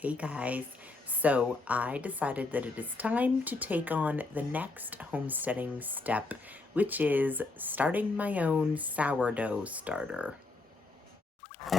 Hey guys, so I decided that it is time to take on the next homesteading step, which is starting my own sourdough starter. So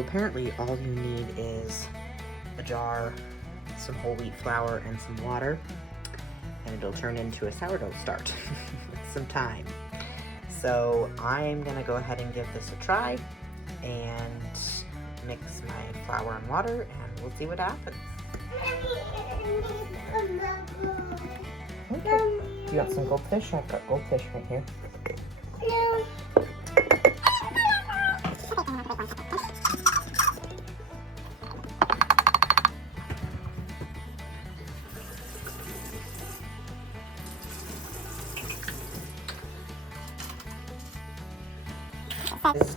apparently all you need is a jar, some whole wheat flour, and some water, and it'll turn into a sourdough start with some time. So I'm gonna go ahead and give this a try and mix my flour and water, and we'll see what happens. Okay. You got some goldfish? I've got goldfish right here.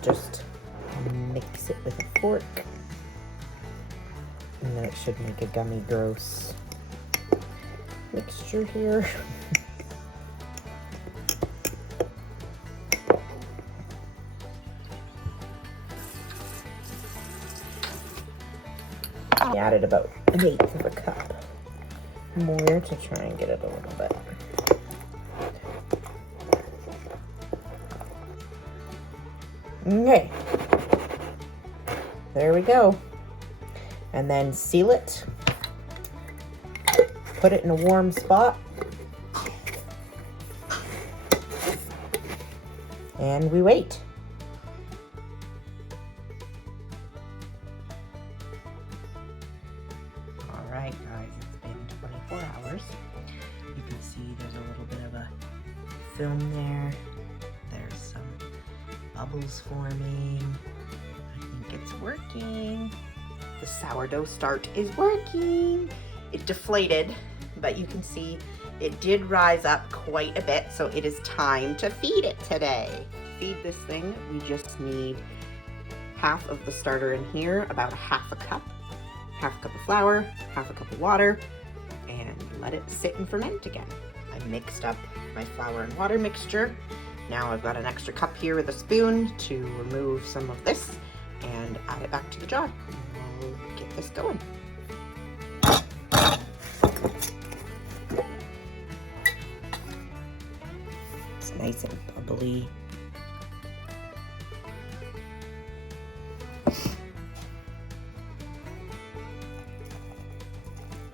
Just mix it with a fork, and then it should make a gummy, gross mixture here. I added about 1/8 of a cup more to try and get it a little bit. Okay, there we go. And then seal it, put it in a warm spot, and we wait. All right, guys, it's been 24 hours. You can see there's a little bit of a film there. There's some bubbles forming. I think it's working. The sourdough start is working. It deflated, but you can see it did rise up quite a bit, so it is time to feed it today. Feed this thing, we just need half of the starter in here, about half a cup of flour, half a cup of water, and let it sit and ferment again. I mixed up my flour and water mixture. Now I've got an extra cup here with a spoon to remove some of this and add it back to the jar. And we'll get this going. It's nice and bubbly.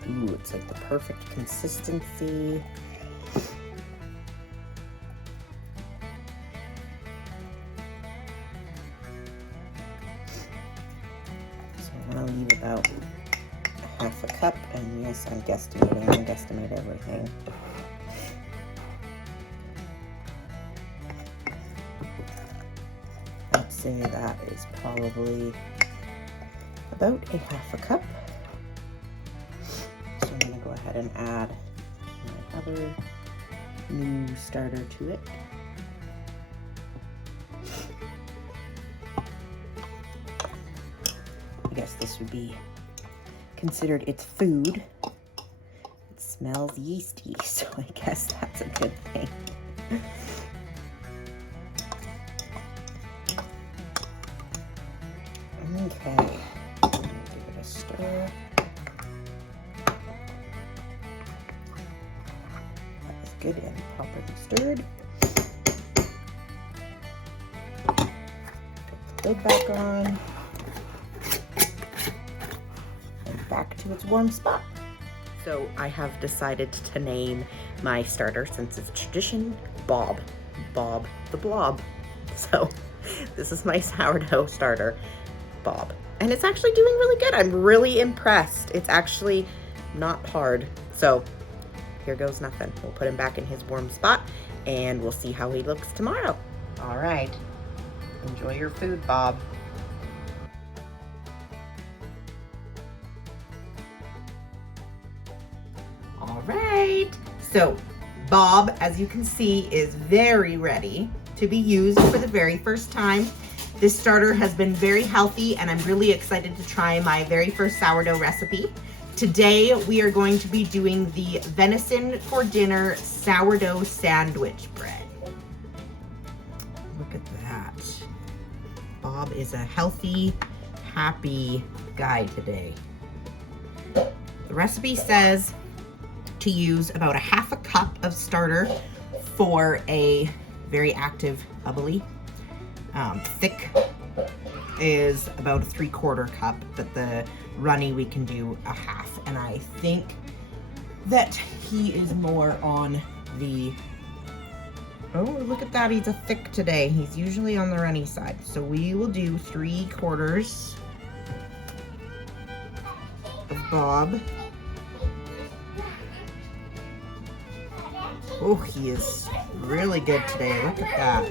Ooh, it's like the perfect consistency. I'm gonna leave about half a cup, and yes, I'm guesstimating, I guesstimate everything. I'd say that is probably about a half a cup. So I'm gonna go ahead and add my other new starter to it. I guess this would be considered its food. It smells yeasty, so I guess that's a good thing. Okay, give it a stir. That is good and properly stirred. Put the lid back on. Back to its warm spot. So I have decided to name my starter, since it's tradition, Bob the Blob. So this is my sourdough starter, Bob. And it's actually doing really good. I'm really impressed. It's actually not hard. So here goes nothing. We'll put him back in his warm spot and we'll see how he looks tomorrow. All right, enjoy your food, Bob. All right, so Bob, as you can see, is very ready to be used for the very first time. This starter has been very healthy, and I'm really excited to try my very first sourdough recipe. Today, we are going to be doing the venison for dinner sourdough sandwich bread. Look at that. Bob is a healthy, happy guy today. The recipe says to use about a half a cup of starter for a very active, bubbly. Thick is about a 3/4 cup, but the runny we can do a half. And I think that he is more on the, oh, look at that, he's a thick today. He's usually on the runny side. So we will do 3/4 of Bob. Oh, he is really good today. Look at that.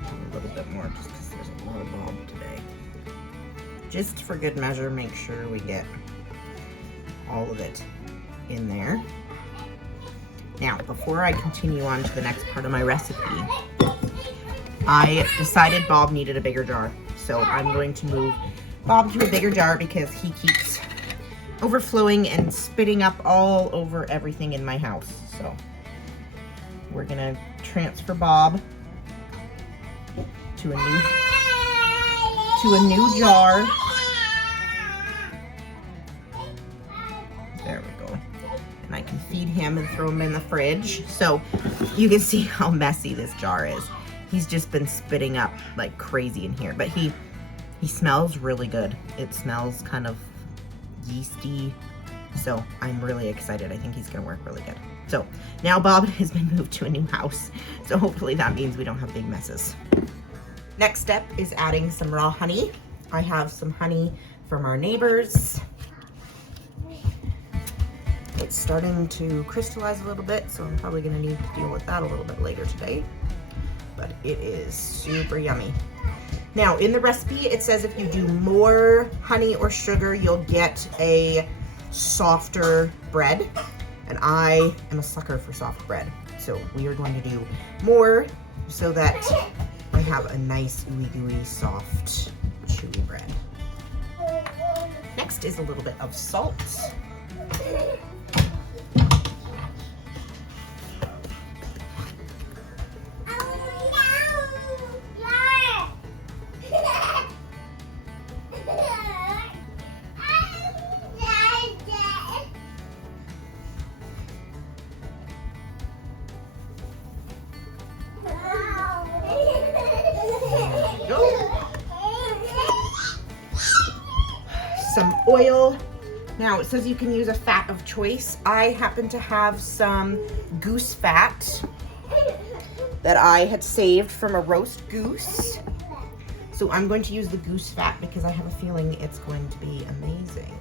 A little bit more just because there's a lot of Bob today. Just for good measure, make sure we get all of it in there. Now, before I continue on to the next part of my recipe, I decided Bob needed a bigger jar. So I'm going to move Bob to a bigger jar because he keeps overflowing and spitting up all over everything in my house. So we're gonna transfer Bob to a new jar. There we go. And I can feed him and throw him in the fridge. So you can see how messy this jar is. He's just been spitting up like crazy in here, but he smells really good. It smells kind of yeasty, so I'm really excited. I think he's gonna work really good. So now Bob has been moved to a new house, so hopefully that means we don't have big messes. Next step is adding some raw honey. I have some honey from our neighbors. It's starting to crystallize a little bit, so I'm probably gonna need to deal with that a little bit later today. But it is super yummy. Now, in the recipe, it says if you do more honey or sugar, you'll get a softer bread. And I am a sucker for soft bread. So we are going to do more so that I have a nice, ooey gooey, soft, chewy bread. Next is a little bit of salt. Some oil. Now it says you can use a fat of choice. I happen to have some goose fat that I had saved from a roast goose. So I'm going to use the goose fat because I have a feeling it's going to be amazing.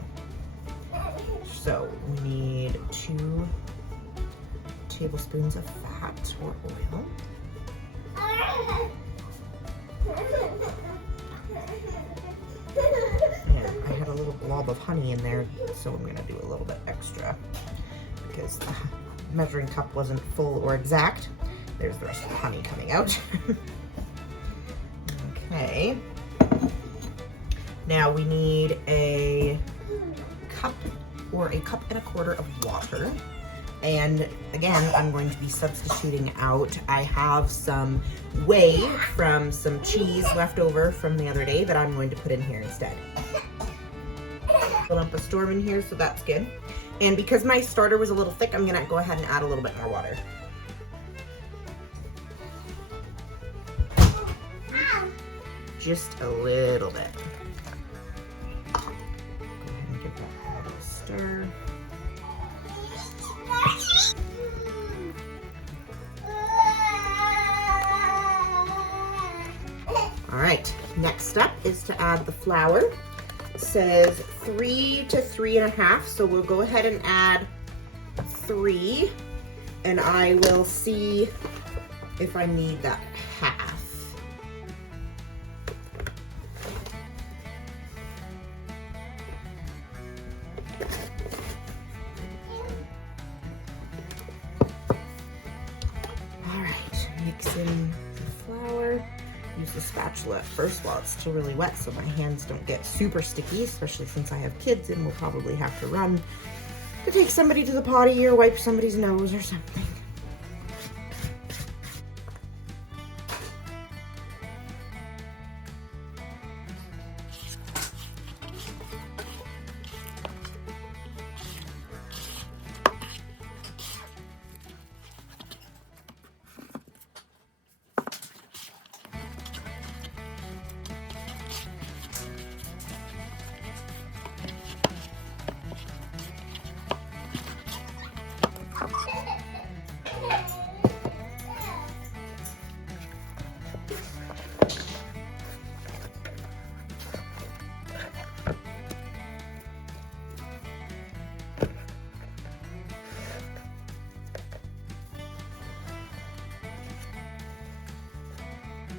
So we need 2 tablespoons of fat or oil. And I had a little blob of honey in there, so I'm gonna do a little bit extra because the measuring cup wasn't full or exact. There's the rest of the honey coming out. Okay. Now we need a cup or a cup and a quarter of water. And again, I'm going to be substituting out. I have some whey from some cheese left over from the other day that I'm going to put in here instead. A lump of storm in here, so that's good. And because my starter was a little thick, I'm gonna go ahead and add a little bit more water. Just a little bit. Go ahead and give that a little stir. All right, next step is to add the flour. It says 3 to 3.5, so we'll go ahead and add 3, and I will see if I need that half. All right, mix in the flour. use the spatula at first while it's still really wet so my hands don't get super sticky, especially since I have kids and we'll probably have to run to take somebody to the potty or wipe somebody's nose or something.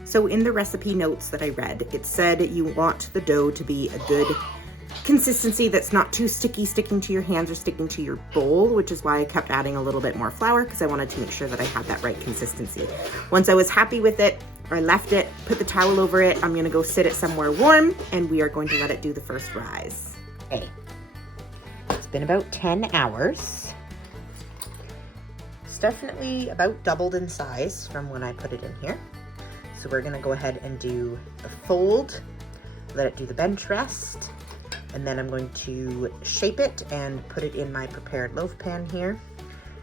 So in the recipe notes that I read, it said you want the dough to be a good consistency that's not too sticky, sticking to your hands or sticking to your bowl, which is why I kept adding a little bit more flour because I wanted to make sure that I had that right consistency. Once I was happy with it, I left it, put the towel over it. I'm gonna go sit it somewhere warm and we are going to let it do the first rise. Okay, it's been about 10 hours. It's definitely about doubled in size from when I put it in here. So we're gonna go ahead and do the fold, let it do the bench rest, and then I'm going to shape it and put it in my prepared loaf pan here.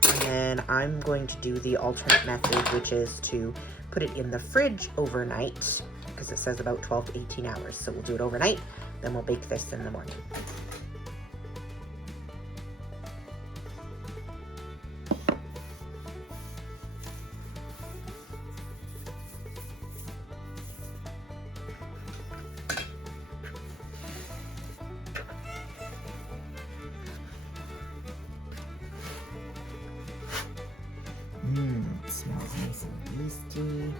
And then I'm going to do the alternate method, which is to put it in the fridge overnight, because it says about 12 to 18 hours. So we'll do it overnight, then we'll bake this in the morning. It smells nice and yeasty.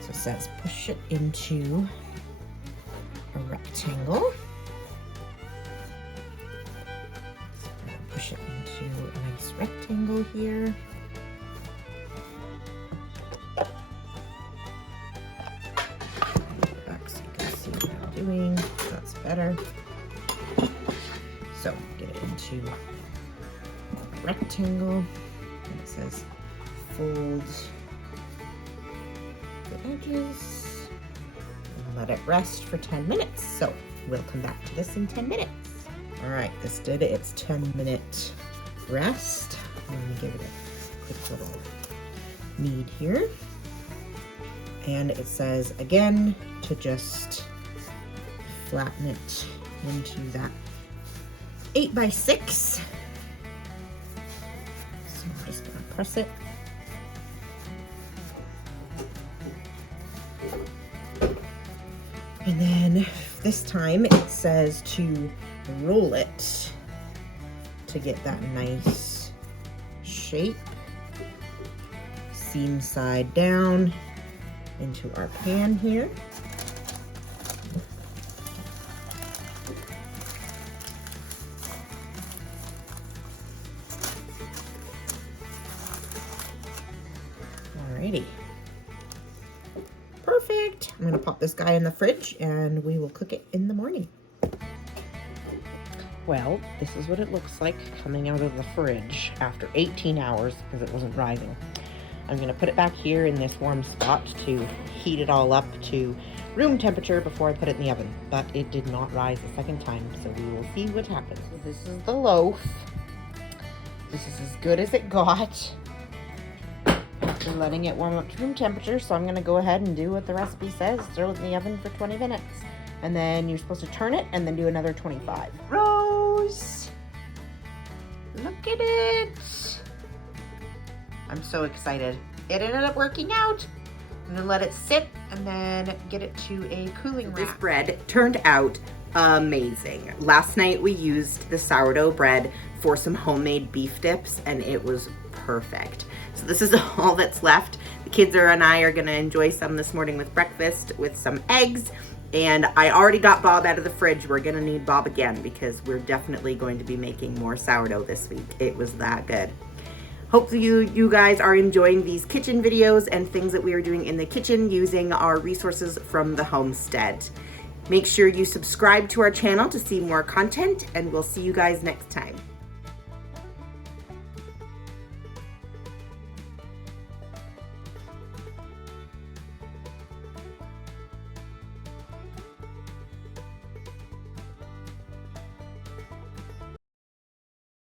So it says push it into a rectangle. So I'm going to push it into a nice rectangle here. Back so you can see what I'm doing. That's better. So get it into rectangle, and it says fold the edges and let it rest for 10 minutes. So we'll come back to this in 10 minutes. All right, this did its 10-minute rest. I'm gonna give it a quick little knead here. And it says again to just flatten it into that 8x6. I'm just gonna press it. And then this time it says to roll it to get that nice shape. Seam side down into our pan here. Alrighty. Perfect. I'm gonna pop this guy in the fridge and we will cook it in the morning. Well, this is what it looks like coming out of the fridge after 18 hours because it wasn't rising. I'm gonna put it back here in this warm spot to heat it all up to room temperature before I put it in the oven, but it did not rise a second time, so we will see what happens. So this is the loaf. This is as good as it got. After letting it warm up to room temperature, so I'm gonna go ahead and do what the recipe says, throw it in the oven for 20 minutes. And then you're supposed to turn it and then do another 25. Rose! Look at it! I'm so excited. It ended up working out. I'm gonna let it sit and then get it to a cooling rack. This bread turned out amazing. Last night we used the sourdough bread for some homemade beef dips and it was perfect. So this is all that's left. The kids and I are gonna enjoy some this morning with breakfast with some eggs. And I already got Bob out of the fridge. We're gonna need Bob again because we're definitely going to be making more sourdough this week. It was that good. Hopefully you guys are enjoying these kitchen videos and things that we are doing in the kitchen using our resources from the homestead. Make sure you subscribe to our channel to see more content, and we'll see you guys next time.